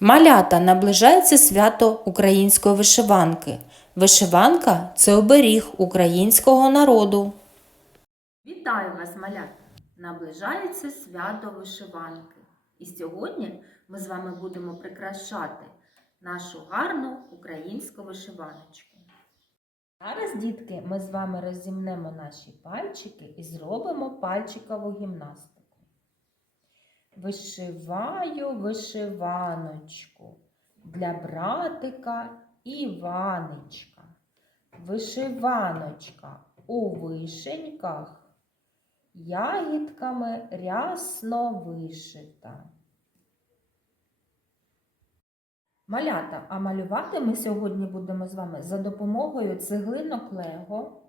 Малята наближається свято української вишиванки. Вишиванка це оберіг українського народу. Вітаю вас, малята! Наближається свято вишиванки. І сьогодні ми з вами будемо прикрашати нашу гарну українську вишиваночку. Зараз, дітки, ми з вами розімнемо наші пальчики і зробимо пальчикову гімнастику. Вишиваю вишиваночку для братика Іваничка. Вишиваночка у вишеньках ягідками рясно вишита. Малята, а малювати ми сьогодні будемо з вами за допомогою цеглинок Лего.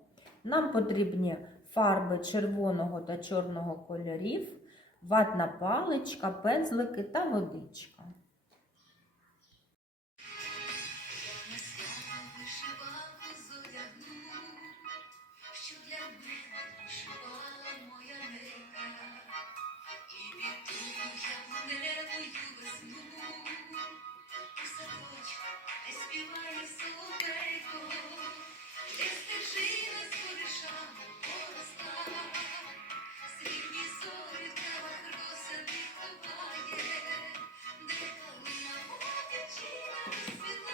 Нам потрібні фарби червоного та чорного кольорів, ватна паличка, пензлики та водичка. Siz